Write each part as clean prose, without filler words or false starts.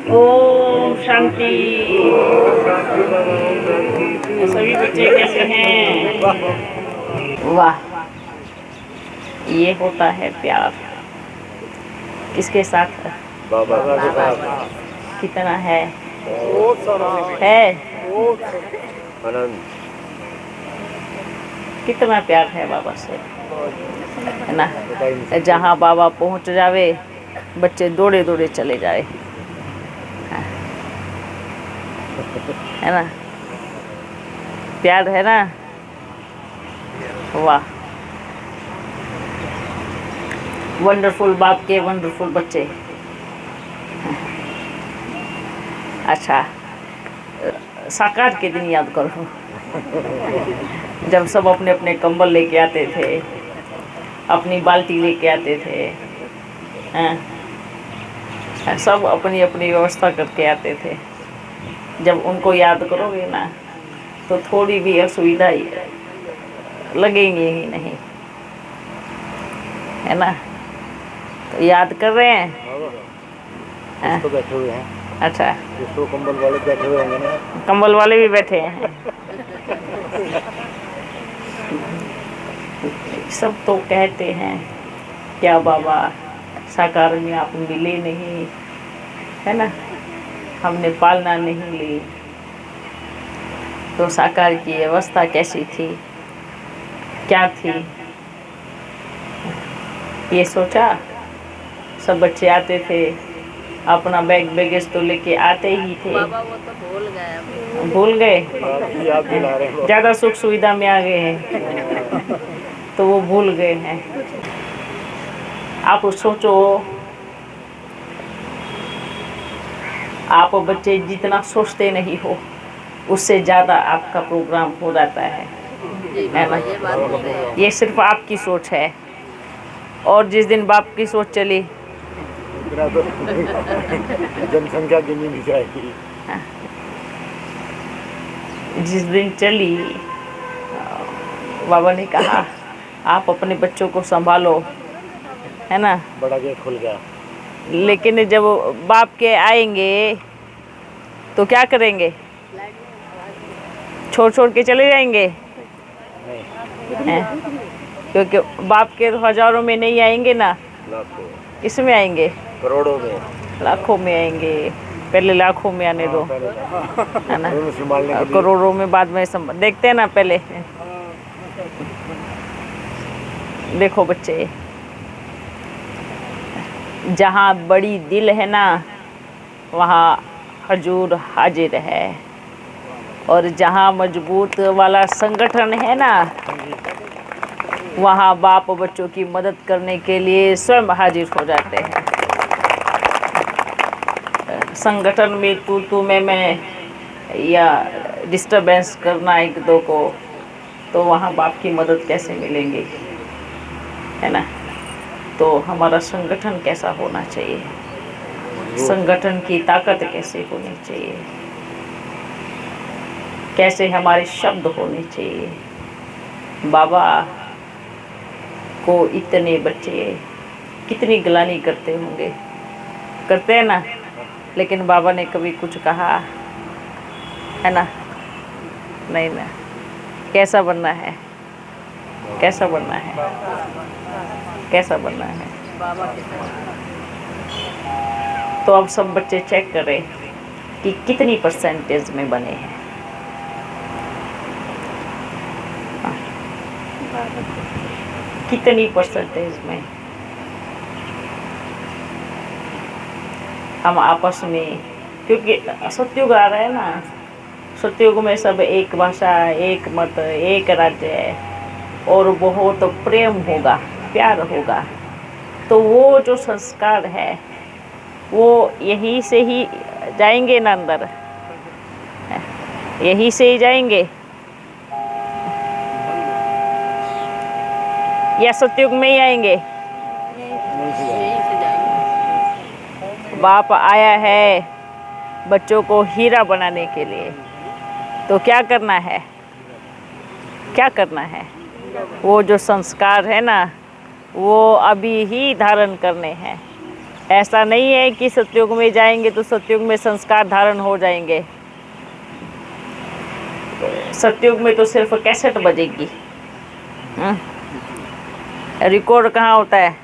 ओम शांति। सभी बच्चे कैसे हैं? वाह, ये होता है प्यार। किसके साथ है? बाबा के साथ। कितना है? है अनंत। कितना प्यार है बाबा से, है ना। जहाँ बाबा पहुँच जावे बच्चे दौड़े दौड़े चले जाए, है ना। प्यार है ना। वाह, वंडरफुल बाप के वंडरफुल बच्चे। अच्छा, साकार के दिन याद करो जब सब अपने अपने कंबल लेके आते थे, अपनी बाल्टी लेके आते थे, हैं? सब अपनी अपनी व्यवस्था करके आते थे। जब उनको याद करोगे ना तो थोड़ी भी असुविधा लगेंगी ही नहीं, है ना। तो याद कर रहे हैं। तो बैठे हुए हैं। अच्छा, तो कंबल वाले बैठे हुए होंगे ना। कंबल वाले भी बैठे हैं। सब तो कहते हैं क्या बाबा साकार में आप मिले नहीं, है ना, हमने पालना नहीं ली। तो साकार की अवस्था कैसी थी, क्या थी, ये सोचा? सब बच्चे आते थे, अपना बैगेज तो लेके आते ही थे। बाबा वो तो भूल गए। याद दिला रहे हैं। ज़्यादा सुख सुविधा में आ गए हैं तो वो भूल गए हैं। आप सोचो, आप बच्चे जितना सोचते नहीं हो उससे ज़्यादा आपका प्रोग्राम हो जाता है ना। ये सिर्फ आपकी सोच है, और जिस दिन बाप की सोच चली जनसंख्या गिनी नहीं जाएगी। जिस दिन चली, बाबा ने कहा आप अपने बच्चों को संभालो, है ना। बड़ा गेट खुल गया। लेकिन जब बाप के आएंगे तो क्या करेंगे? छोड़ छोड़ के चले जाएंगे? हैं? क्योंकि बाप के हजारों में नहीं आएंगे ना, लाखों, इसमें आएंगे, करोड़ों में, लाखों में आएंगे। पहले लाखों में आने दो, है ना। संभालने के लिए। करोड़ों में बाद में देखते हैं ना। पहले देखो बच्चे, जहाँ बड़ी दिल है ना वहाँ हजूर हाजिर है, और जहाँ मजबूत वाला संगठन है ना वहाँ बाप बच्चों की मदद करने के लिए स्वयं हाजिर हो जाते हैं। संगठन में तू मैं या डिस्टरबेंस करना एक दो को, तो वहाँ बाप की मदद कैसे मिलेंगी, है ना। तो हमारा संगठन कैसा होना चाहिए, संगठन की ताकत कैसे होनी चाहिए, कैसे हमारे शब्द होने चाहिए। बाबा को इतने बच्चे कितनी गिलानी करते होंगे, करते हैं ना, लेकिन बाबा ने कभी कुछ कहा है ना? नहीं ना। कैसा बनना है, कैसा बनना है, कैसा बनना है। तो अब सब बच्चे चेक करें कि कितनी परसेंटेज में बने हैं। कितनी परसेंटेज में हम आपस में, क्योंकि सतयुग आ रहा है ना, सतयुग में सब एक भाषा, एक मत, एक राज्य है, और बहुत प्रेम होगा, प्यार होगा। तो वो जो संस्कार है वो यहीं से ही जाएंगे ना अंदर, यहीं से ही जाएंगे, या सतयुग में ही आएंगे? बाप आया है बच्चों को हीरा बनाने के लिए, तो क्या करना है, क्या करना है? वो जो संस्कार है ना वो अभी ही धारण करने हैं, ऐसा नहीं है कि सतयुग में जाएंगे तो सतयुग में संस्कार धारण हो जाएंगे। सतयुग में तो सिर्फ कैसेट बजेगी। रिकॉर्ड कहाँ होता है?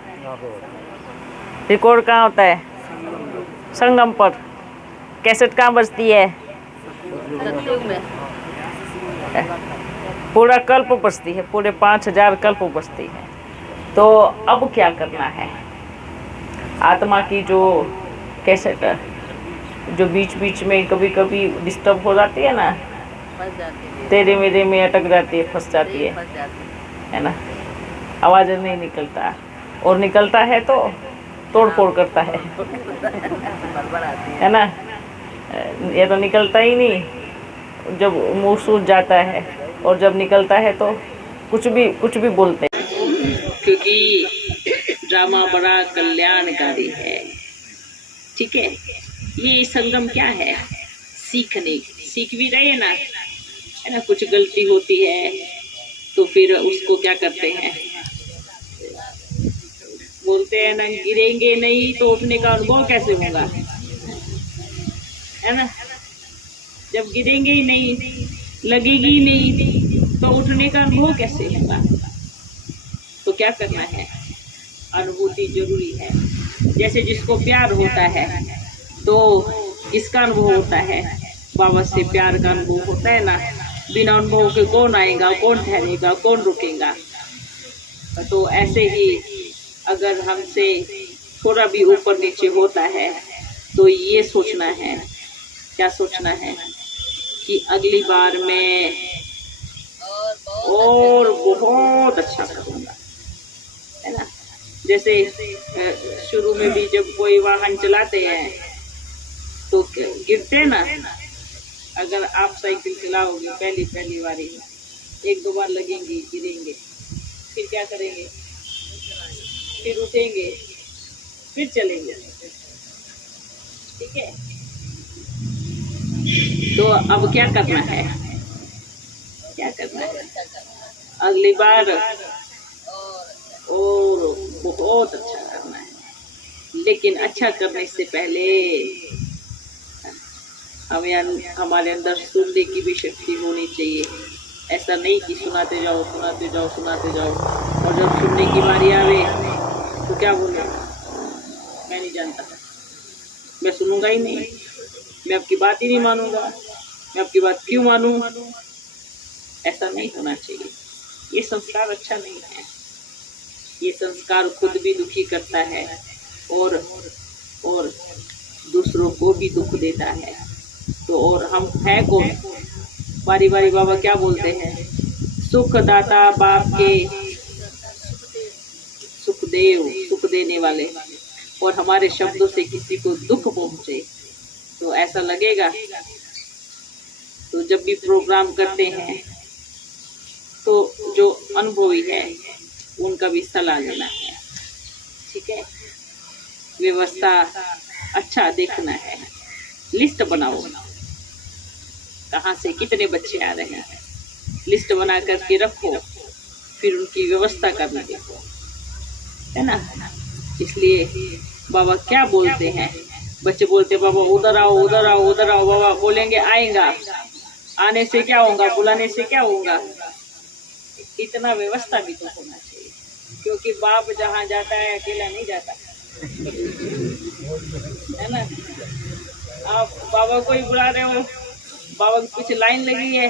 रिकॉर्ड कहाँ होता है? संगम पर। कैसेट कहाँ बजती है? सतयुग में पूरा कल्प बजती है, पूरे 5000 कल्प बजती है। तो अब क्या करना है? आत्मा की जो कैसेट जो बीच बीच में कभी कभी डिस्टर्ब हो जाती है ना, फंस जाती है, तेरे मेरे में अटक जाती है, फंस जाती फंस जाती है ना, आवाज़ नहीं निकलता, और निकलता है तो तोड़ फोड़ करता है बड़बड़ाती है ना। ये तो निकलता ही नहीं, जब मुंह सूज जाता है, और जब निकलता है तो कुछ भी बोलते हैं। क्योंकि ड्रामा बड़ा कल्याणकारी है, ठीक है। ये संगम क्या है? सीख भी रहे हैं ना, है ना। कुछ गलती होती है तो फिर उसको क्या करते हैं, बोलते हैं ना, गिरेंगे नहीं तो उठने का अनुभव कैसे होगा, है ना। जब गिरेंगे ही नहीं, लगेगी ही नहीं, तो उठने का अनुभव कैसे होगा। तो क्या करना है? अनुभूति जरूरी है। जैसे जिसको प्यार होता है तो किसका अनुभव होता है? बाबा से प्यार का अनुभव होता है ना। बिना अनुभव के कौन आएगा, कौन ठहरेगा, कौन रुकेगा। तो ऐसे ही अगर हमसे थोड़ा भी ऊपर नीचे होता है तो ये सोचना है, क्या सोचना है कि अगली बार मैं और बहुत अच्छा करूँगा, है ना। जैसे शुरू में भी जब कोई वाहन चलाते हैं तो गिरते हैं ना। अगर आप साइकिल चलाओगे पहली बारी, एक दो बार लगेंगे, गिरेंगे, फिर क्या करेंगे? फिर उठेंगे, फिर चलेंगे, ठीक है। तो अब क्या करना है? क्या करना है? अगली बार और बहुत अच्छा करना है। लेकिन अच्छा करने से पहले हमारे अंदर सुनने की भी शक्ति होनी चाहिए। ऐसा नहीं कि सुनाते जाओ, और जब सुनने की बारी आवे तो क्या बोलो, मैं नहीं जानता, मैं सुनूंगा ही नहीं, मैं आपकी बात ही नहीं मानूंगा, मैं आपकी बात क्यों मानूं। ऐसा नहीं होना चाहिए। ये संस्कार अच्छा नहीं है। ये संस्कार खुद भी दुखी करता है और दूसरों को भी दुख देता है। तो और हम है कौन? बारी बारी बाबा क्या बोलते हैं? सुख दाता बाप के सुख देने वाले। और हमारे शब्दों से किसी को दुख पहुंचे तो ऐसा लगेगा। तो जब भी प्रोग्राम करते हैं तो जो अनुभवी है उनका भी सलाह लेना है, ठीक है। व्यवस्था अच्छा देखना है। लिस्ट बनाओ, कहाँ से कितने बच्चे आ रहे हैं, लिस्ट बना करके रखो, फिर उनकी व्यवस्था करना देखो, है ना। इसलिए बाबा क्या बोलते हैं? बच्चे बोलते बाबा उधर आओ, उधर आओ, उधर आओ। बाबा बोलेंगे आएगा, आने से क्या होगा, बुलाने से क्या होगा। इतना व्यवस्था भी तो होना चाहिए, क्योंकि बाप जहाँ जाता है अकेला नहीं जाता, है ना। आप बाबा को ही बुला रहे हो, बाबा की कुछ लाइन लगी है,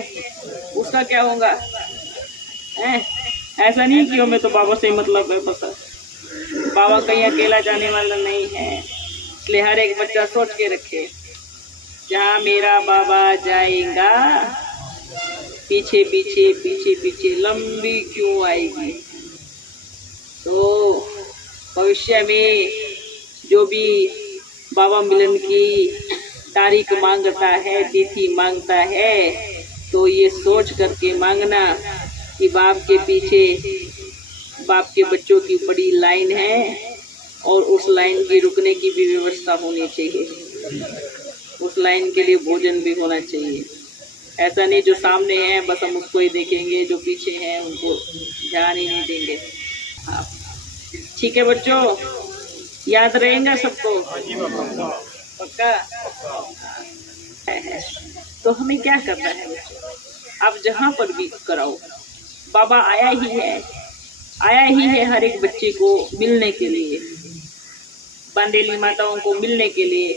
उसका क्या होगा, है। ऐसा नहीं कि हमें तो बाबा से मतलब है, बस बाबा कहीं अकेला जाने वाला नहीं है। इसलिए हर एक बच्चा सोच के रखे, जहाँ मेरा बाबा जाएगा पीछे पीछे पीछे पीछे लंबी क्यों आएगी। तो भविष्य में जो भी बाबा मिलन की तारीख मांगता है, तिथि मांगता है, तो ये सोच करके मांगना कि बाप के पीछे बाप के बच्चों की बड़ी लाइन है और उस लाइन की रुकने की भी व्यवस्था होनी चाहिए। उस लाइन के लिए भोजन भी होना चाहिए। ऐसा नहीं जो सामने है बस हम उसको ही देखेंगे, जो पीछे हैं उनको ध्यान ही नहीं देंगे। हाँ, ठीक है बच्चों, याद रहेगा सबको? पक्का? तो हमें क्या करना है बच्चों? आप जहाँ पर भी कराओ, बाबा आया ही है हर एक बच्चे को मिलने के लिए, बांडेली माताओं को मिलने के लिए,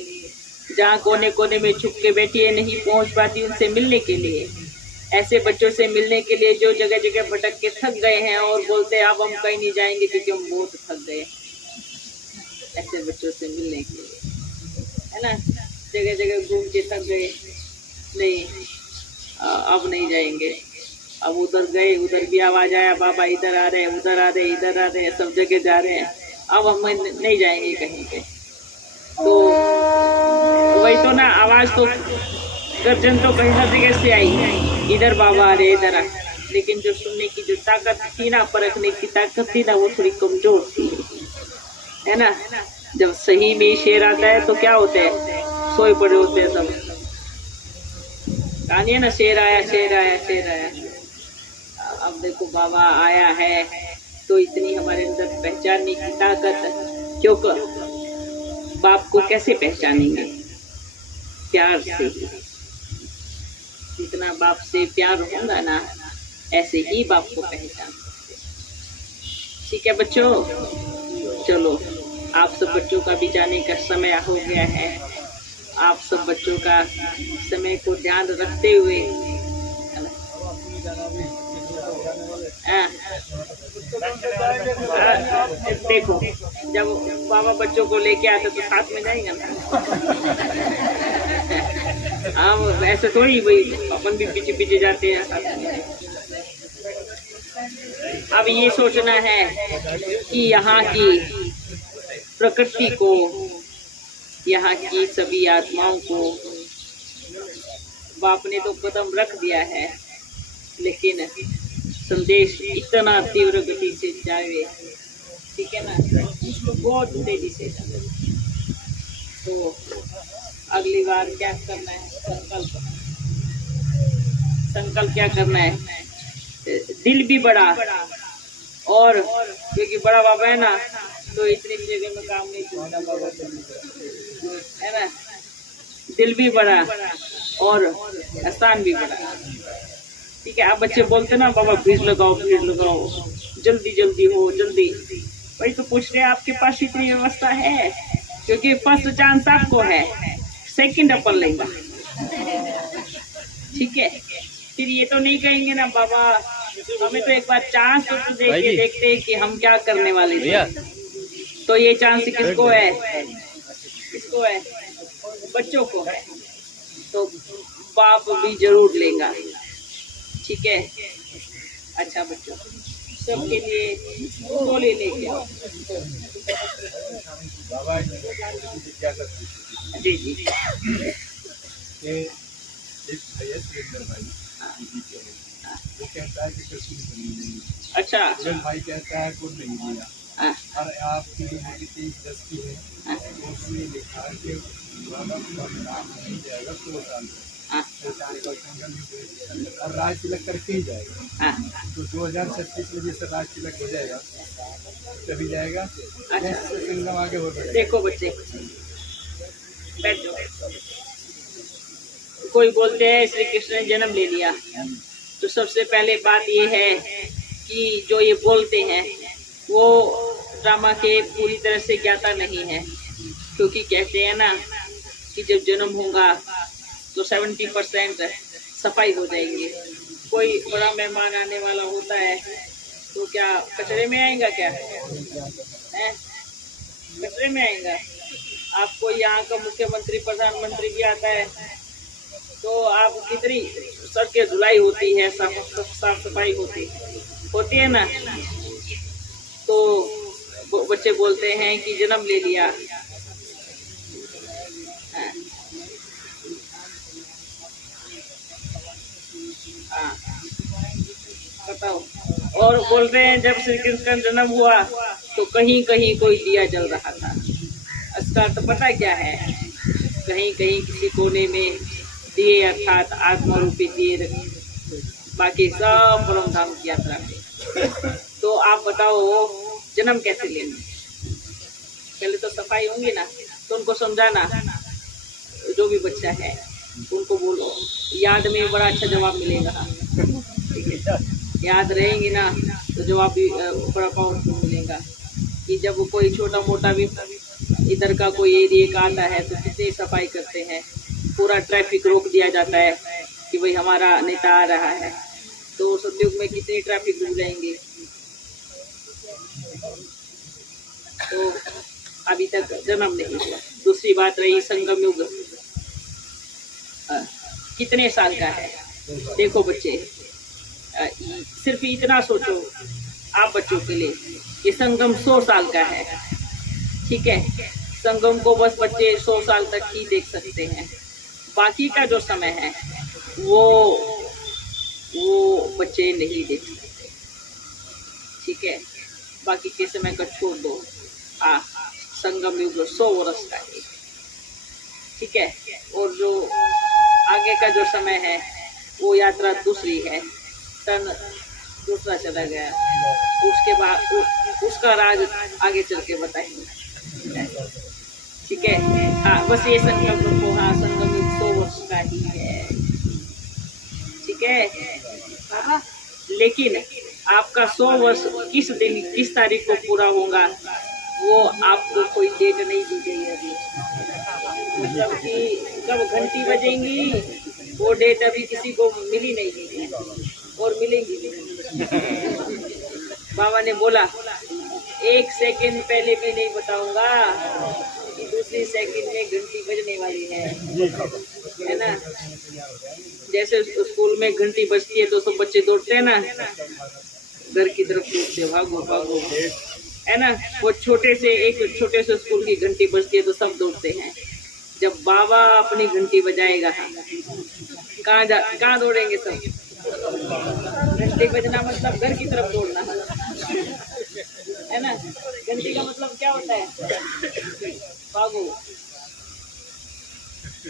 जहाँ कोने कोने में छुप के बैठी है, नहीं पहुँच पाती, उनसे मिलने के लिए, ऐसे बच्चों से मिलने के लिए जो जगह जगह भटक के थक गए हैं और बोलते हैं अब हम कहीं नहीं जाएंगे क्योंकि हम बहुत थक गए, ऐसे बच्चों से मिलने के लिए, है ना? जगह जगह घूम के थक गए, नहीं अब नहीं जाएंगे, अब उधर गए, उधर भी आवाज आया बाबा इधर आ रहे, उधर आ रहे, इधर आ रहे, सब जगह जा रहे हैं, अब हम नहीं जाएंगे कहीं पे। तो वही तो ना, आवाज तो गर्जन तो कहीं हर जगह से आई, इधर बाबा आ रहे, इधर आ, लेकिन जो सुनने की जो ताकत थी ना, परखने की ताकत थी ना, वो थोड़ी कमजोर थी, है ना? जब सही में शेर आता है तो क्या होते हैं, सोए पड़े होते हैं सब, कहानी है ना, शेर आया शेर आया शेर आया। अब देखो बाबा आया है तो इतनी हमारे अंदर पहचानने की ताकत, क्योंकि बाप को कैसे पहचानेंगे? प्यार से, जितना बाप से प्यार होगा ना, ऐसे ही बाप को पहचान सकते। ठीक है बच्चों, चलो आप सब बच्चों का भी जाने का समय हो गया है। आप सब बच्चों का समय को ध्यान रखते हुए, देखो जब बाबा बच्चों को लेके आते तो साथ में जाएगा ना, हम ऐसे थोड़ी भाई अपन भी पीछे पीछे जाते हैं साथ में। अब ये सोचना है कि यहाँ की प्रकृति को, यहाँ की सभी आत्माओं को बाप ने तो कदम रख दिया है, लेकिन संदेश इतना तीव्र गति से जाए, ठीक है ना, बहुत तेजी से जाए। तो अगली बार क्या करना है? संकल्प क्या करना है? दिल भी बड़ा, और क्योंकि बड़ा बाबा है ना, तो इतनी जगह में काम नहीं चलता बाबा, है ना? दिल भी बड़ा और स्थान भी बड़ा, ठीक है? आप बच्चे बोलते ना बाबा भीड़ लगाओ, जल्दी जल्दी हो, जल्दी। वही तो पूछ रहे हैं, आपके पास इतनी व्यवस्था है? क्योंकि फर्स्ट चांस आपको है, सेकंड अपन लेगा, ठीक है? फिर ये तो नहीं कहेंगे ना बाबा हमें तो एक बार चांस तो देखिए, देखते हैं कि हम क्या करने वाले थे। तो ये चांस किसको है? किसको है? बच्चों को है। तो बाप भी जरूर लेगा, ठीक है? अच्छा बच्चों, सबके लिए गोले लेके आओ। जी जी। एक भैया सुरेंद्र भाई वो कहता है कि कृष्ण नहीं, अच्छा, सुरेंद्र भाई कहता है को नहीं दिया, और आपकी जो मेरी 23-10 की है तो उसमें लिखा है कि नाम नहीं जाएगा 2 साल और राज तिलक करके ही जाएगा। तो 2036 में जैसे राज तिलक हो जाएगा तभी जाएगा। संगम आगे हो जाएगा। देखो बच्चे बैठ जाओ। कोई बोलते हैं श्री कृष्ण ने जन्म ले लिया, तो सबसे पहले बात ये है कि जो ये बोलते हैं वो ड्रामा के पूरी तरह से ज्ञाता नहीं है, क्योंकि कहते हैं ना कि जब जन्म होगा तो 70% सफाई हो जाएगी। कोई बड़ा मेहमान आने वाला होता है तो क्या कचरे में आएगा? क्या है? कचरे में आएगा? आपको यहाँ का मुख्यमंत्री प्रधानमंत्री भी आता है तो आप कितनी सड़कें धुलाई होती है, साफ सफाई होती है ना। तो बच्चे बोलते हैं कि जन्म ले लिया, हाँ बताओ। और बोल रहे हैं जब श्री कृष्ण का जन्म हुआ तो कहीं कहीं कोई दिया जल रहा था। इसका अर्थ पता क्या है? कहीं कहीं किसी कोने में दिए, अर्थात आत्मा रूपी दिए, बाकी सब परम धाम की यात्रा में। तो आप बताओ जन्म कैसे लेना? पहले तो सफाई होंगी ना, तो उनको समझाना, जो भी बच्चा है उनको बोलो, याद में बड़ा अच्छा जवाब मिलेगा। ठीक है, याद रहेंगी ना तो जवाब भी बड़ा पावरफुल मिलेगा। कि जब कोई छोटा मोटा भी इधर का कोई एरिया का आता है तो कितनी सफाई करते हैं, पूरा ट्रैफिक रोक दिया जाता है कि भाई हमारा नेता आ रहा है, तो सतयुग में कितनी ट्रैफिक रुक जाएंगे। तो अभी तक जन्म नहीं हुआ। दूसरी बात रही संगम युग कितने साल का है। देखो बच्चे, सिर्फ इतना सोचो आप बच्चों के लिए कि संगम 100 साल का है। ठीक है, संगम को बस बच्चे 100 साल तक ही देख सकते हैं, बाकी का जो समय है वो बच्चे नहीं देख सकते। ठीक है, बाकी के समय का छोड़ दो। संगम युग 100 वर्ष का है। ठीक है, और जो आगे का जो समय है वो यात्रा दूसरी है, सन दूसरा चला गया, उसके बाद उसका राज आगे चल के बताएंगे। ठीक है, हाँ बस ये संकल्प रखो। हाँ, संगम युग 100 वर्ष का ही है। ठीक है, लेकिन आपका 100 वर्ष किस दिन किस तारीख को पूरा होगा वो आपको कोई डेट नहीं दी गई अभी। मतलब कि जब घंटी बजेंगी वो डेट अभी किसी को मिली नहीं है और मिलेंगी नहीं। बाबा ने बोला 1 सेकंड पहले भी नहीं बताऊंगा कि दूसरी सेकंड में घंटी बजने वाली है ना। जैसे स्कूल में घंटी बजती है तो सब बच्चे दौड़ते हैं ना, घर की तरफ दौड़ते, भागो भागो, है ना। वो छोटे से स्कूल की घंटी बजती है तो सब दौड़ते हैं। जब बाबा अपनी घंटी बजाएगा कहाँ दौड़ेंगे सब। घंटी बजना मतलब घर की तरफ दौड़ना है ना। घंटी का मतलब क्या होता है, भागो।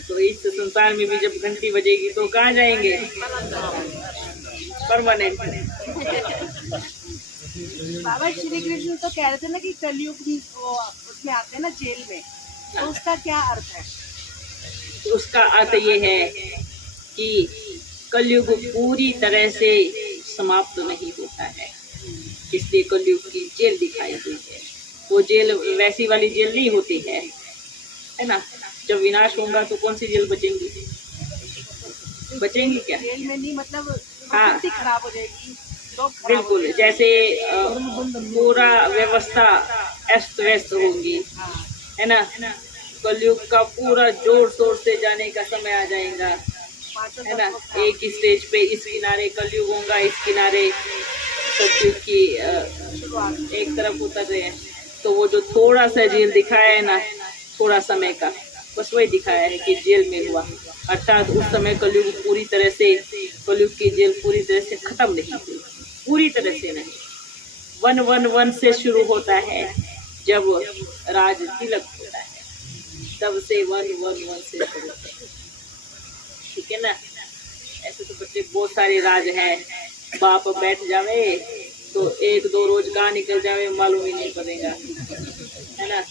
तो इस संसार में भी जब घंटी बजेगी तो कहाँ जाएंगे, परमानेंट। बाबा श्री कृष्ण तो कह रहे थे ना कि कलयुग उसमें आते हैं ना जेल में, तो उसका क्या अर्थ है? उसका अर्थ ये है कि कलयुग पूरी तरह से समाप्त नहीं होता है, इसलिए कलयुग की जेल दिखाई गई है। वो जेल वैसी वाली जेल नहीं होती है ना। जब विनाश होगा तो कौन सी जेल बचेंगी, बचेंगी क्या? जेल में नहीं, मतलब हाँ, खराब हो जाएगी, बिल्कुल। जैसे पूरा व्यवस्था अस्त व्यस्त होंगी, है ना। कलयुग का पूरा जोर शोर से जाने का समय आ जाएगा, है ना। एक ही स्टेज पे इस किनारे कलयुग होगा, इस किनारे सतयुग की एक तरफ उतर रहे हैं। तो वो जो थोड़ा सा जेल दिखाया है ना, थोड़ा समय का, बस वही दिखाया है कि जेल में हुआ। अर्थात उस समय कलयुग पूरी तरह से, कलयुग की जेल पूरी तरह से खत्म नहीं हुई, पूरी तरह से नहीं। 111 से शुरू होता है, जब राज तिलक होता है तब से 111 से शुरू होता है। ठीक है ना। ऐसे तो बच्चे बहुत सारे राज हैं, बाप बैठ जावे तो 1-2 रोज कहाँ निकल जावे मालूम ही नहीं पड़ेगा, है ना।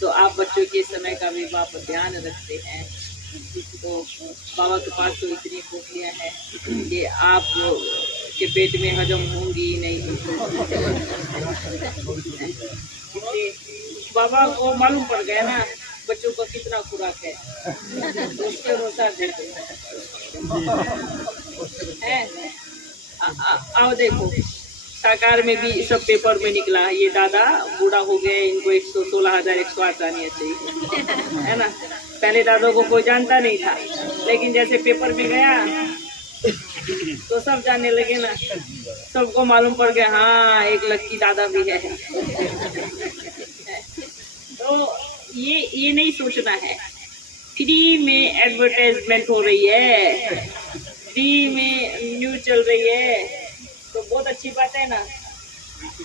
तो आप बच्चों के समय का भी बाप ध्यान रखते हैं। तो बाबा के पास तो इतनी पोटलियाँ हैं कि आप के पेट में हजम होंगी ही नहीं। बाबा को मालूम पड़ गया ना बच्चों को कितना खुराक है, तो उसके अनुसार देते हैं। आओ देखो, साकार में भी सब पेपर में निकला, ये दादा बूढ़ा हो गए, इनको 116,108 आनी चाहिए, है ना। पहले दादों को कोई जानता नहीं था, लेकिन जैसे पेपर में गया तो सब जानने लगे ना, सबको मालूम पड़ गया हाँ एक लक्की दादा भी है। तो ये नहीं सोचना है फ्री में एडवर्टाइजमेंट हो रही है, फ्री में न्यूज चल रही है, तो बहुत अच्छी बात है ना।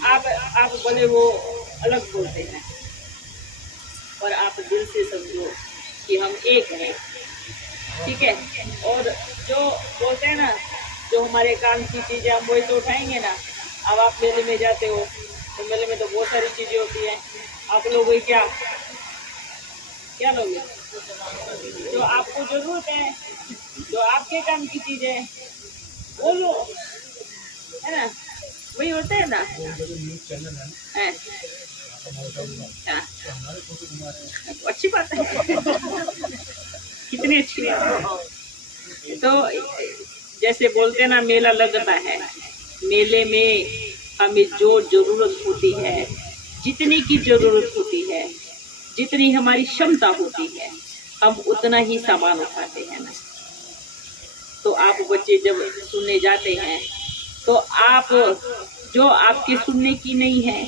आप बोले वो अलग बोलते हैं, पर आप दिल से समझो कि हम एक हैं, ठीक है। और जो बोलते हैं ना, जो हमारे काम की चीजें हम वही तो उठाएंगे ना। अब आप मेले में जाते हो तो मेले में तो बहुत सारी चीजें होती हैं, आप लोगे क्या क्या लोगे? जो आपको जरूरत है, जो आपके काम की चीज है वो लो, है ना? वही होता है ना? है। हाँ। अच्छी बात है। कितनी अच्छी बात है। तो जैसे बोलते हैं ना, मेला लगता है, मेले में हमें जो जरूरत होती है, जितनी की जरूरत होती है, जितनी हमारी क्षमता होती है, हम उतना ही सामान उठाते हैं ना। तो आप बच्चे जब सुनने जाते हैं तो आप जो आपके सुनने की नहीं है,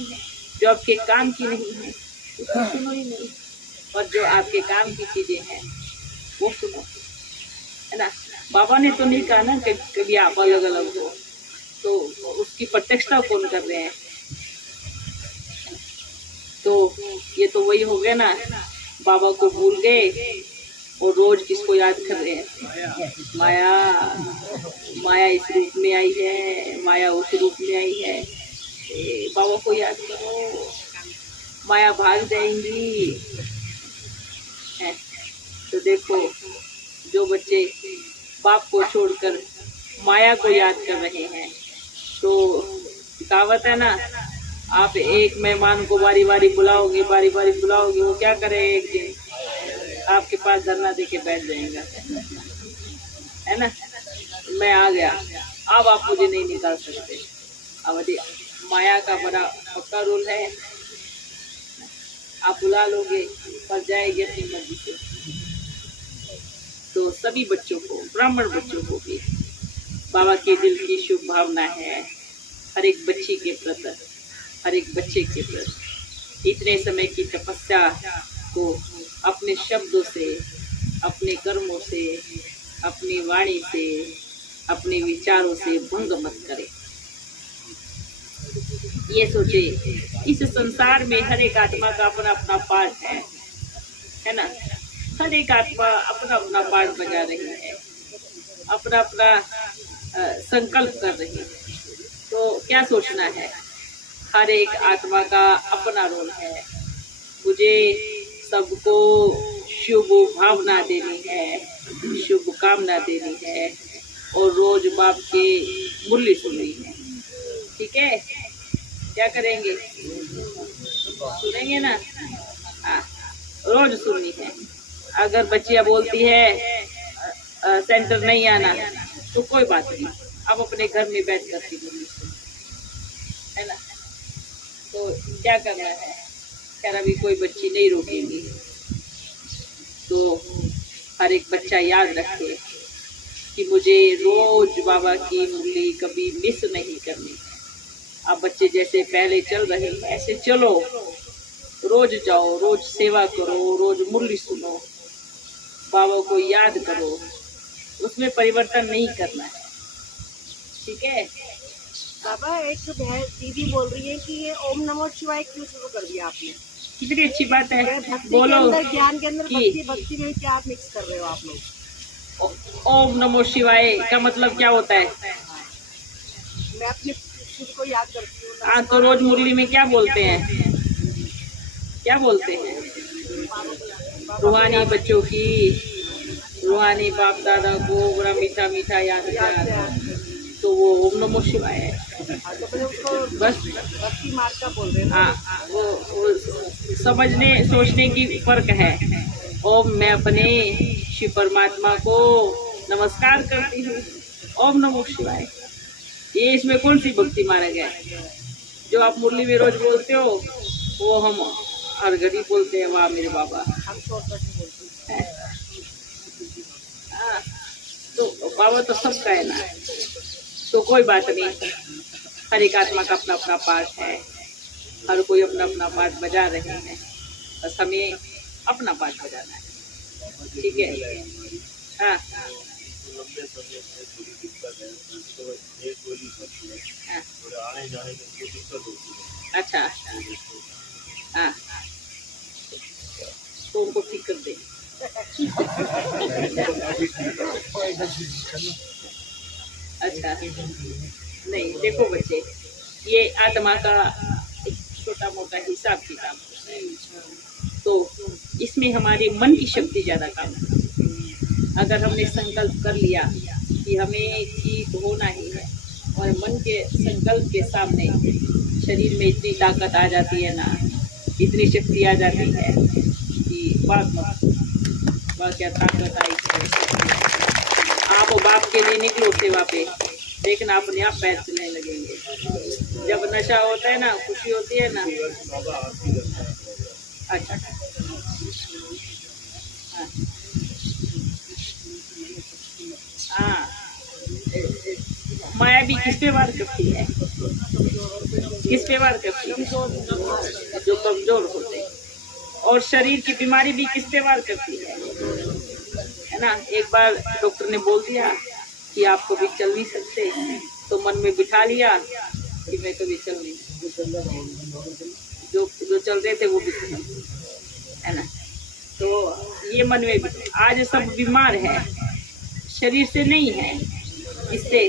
जो आपके काम की नहीं है, उसको सुनो ही नहीं, और जो आपके काम की चीजें हैं वो सुनो, है ना? बाबा ने तो नहीं कहा ना कि कभी आप अलग अलग हो, तो उसकी प्रत्यक्षता कौन कर रहे हैं? तो ये तो वही हो गया ना, बाबा को भूल गए और रोज किसको याद कर रहे हैं? माया। माया इस रूप में आई है, माया उस रूप में आई है। बाबा को याद करो, माया भाग जाएंगी। है तो देखो, जो बच्चे बाप को छोड़कर माया को याद कर रहे हैं, तो कहावत है ना, आप एक मेहमान को बारी बारी बुलाओगे, बारी बारी बुलाओगे, वो क्या करे? एक दिन आपके पास धरना दे के बैठ जाएगा, है ना? मैं आ गया, अब आप मुझे नहीं निकाल सकते। अब माया का बड़ा पक्का रोल है, आप बुला लोगे पर जाएगी अपनी मर्जी से। तो सभी बच्चों को, ब्राह्मण बच्चों को भी बाबा के दिल की शुभ भावना है, हर एक बच्ची के प्रति, हर एक बच्चे के प्रति। इतने समय की तपस्या को अपने शब्दों से, अपने कर्मों से, अपनी वाणी से, अपने विचारों से भंग मत करे। ये सोचे, इस संसार में हर एक आत्मा का अपना अपना पार्ट है ना? हर एक आत्मा अपना अपना पार्ट बजा रही है, अपना अपना संकल्प कर रही है। तो क्या सोचना है? हर एक आत्मा का अपना रोल है। मुझे सबको शुभ भावना देनी है, शुभ कामना देनी है, और रोज बाप के मुरली सुननी है। ठीक है? क्या करेंगे? सुनेंगे ना? हाँ, रोज सुननी है। अगर बच्चियां बोलती है सेंटर नहीं आना, तो कोई बात नहीं, आप अपने घर में बैठ कर के मुरली सुनो, है ना? तो क्या करना है? खैर अभी कोई बच्ची नहीं रोकेगी, तो हर एक बच्चा याद रखे कि मुझे रोज बाबा की मुरली कभी मिस नहीं करनी है। आप बच्चे जैसे पहले चल रहे हैं ऐसे चलो, रोज जाओ, रोज सेवा करो, रोज मुरली सुनो, बाबा को याद करो, उसमें परिवर्तन नहीं करना है। ठीक है? बाबा, एक दीदी बोल रही है कि ये ओम नमो शिवाय क्यों शुरू कर दिया आपने? कितनी अच्छी बात है। भक्ति बोलो के अंदर, ज्ञान के अंदर कि भक्ति में क्या आप मिक्स कर रहे हो आप लोग? ओम नमो शिवाय का मतलब क्या होता है? मैं अपने खुद को याद करती हूँ। हाँ, तो रोज मुरली में क्या बोलते हैं? क्या बोलते हैं? रूहानी बच्चों की, रूहानी बाप दादा को बड़ा मीठा मीठा याद किया, तो वो ओम नमो शिवाय है। तो फिर उसको बस भक्ति मार्ग का बोल रहे हैं। हाँ, वो समझने सोचने की फर्क है। ओम, मैं अपने शिव परमात्मा को नमस्कार करती हूँ, ओम नमो शिवाय। ये इसमें कौन सी भक्ति माना गया? जो आप मुरली में रोज बोलते हो वो हम हर घड़ी बोलते हैं, वाह मेरे बाबा। हम शॉर्टकट में बोलते हैं। हाँ, तो बाबा तो सबका है ना, तो कोई बात नहीं। हर एक आत्मा का अपना अपना पार्ट है, हर कोई अपना अपना पार्ट बजा रहे हैं, बस हमें अपना पार्ट बजाना है। ठीक है? हाँ लंबे समय से थोड़ी दिक्कत है, तो एक गोली होती है, हाँ, और आने जाने में कोई दिक्कत होती है। अच्छा, हाँ, तो उनको ठीक कर दे। अच्छा, नहीं देखो बच्चे, ये आत्मा का एक छोटा छोटा मोटा हिसाब किताब होता है। तो इसमें हमारे मन की शक्ति ज़्यादा काम करती है। अगर हमने संकल्प कर लिया कि हमें ठीक होना ही है, और मन के संकल्प के सामने शरीर में इतनी ताकत आ जाती है ना, इतनी शक्ति आ जाती है कि बात मत, वह क्या ताकत आई है। आप बाप के लिए निकलो सेवा पे, देखना अपने आप पैर चलने लगेंगे। जब नशा होता है ना, खुशी होती है ना। अच्छा, हाँ, माया भी किस पे वार करती है? किस पे वार करती है? जो कमजोर होते हैं। और शरीर की बीमारी भी किस पे वार करती है ना। एक बार डॉक्टर ने बोल दिया कि आप कभी चल नहीं सकते, तो मन में बिठा लिया कि मैं कभी चल नहीं, जो चल रहे थे वो भी है ना। तो ये मन में आज सब बीमार है, शरीर से नहीं है, इससे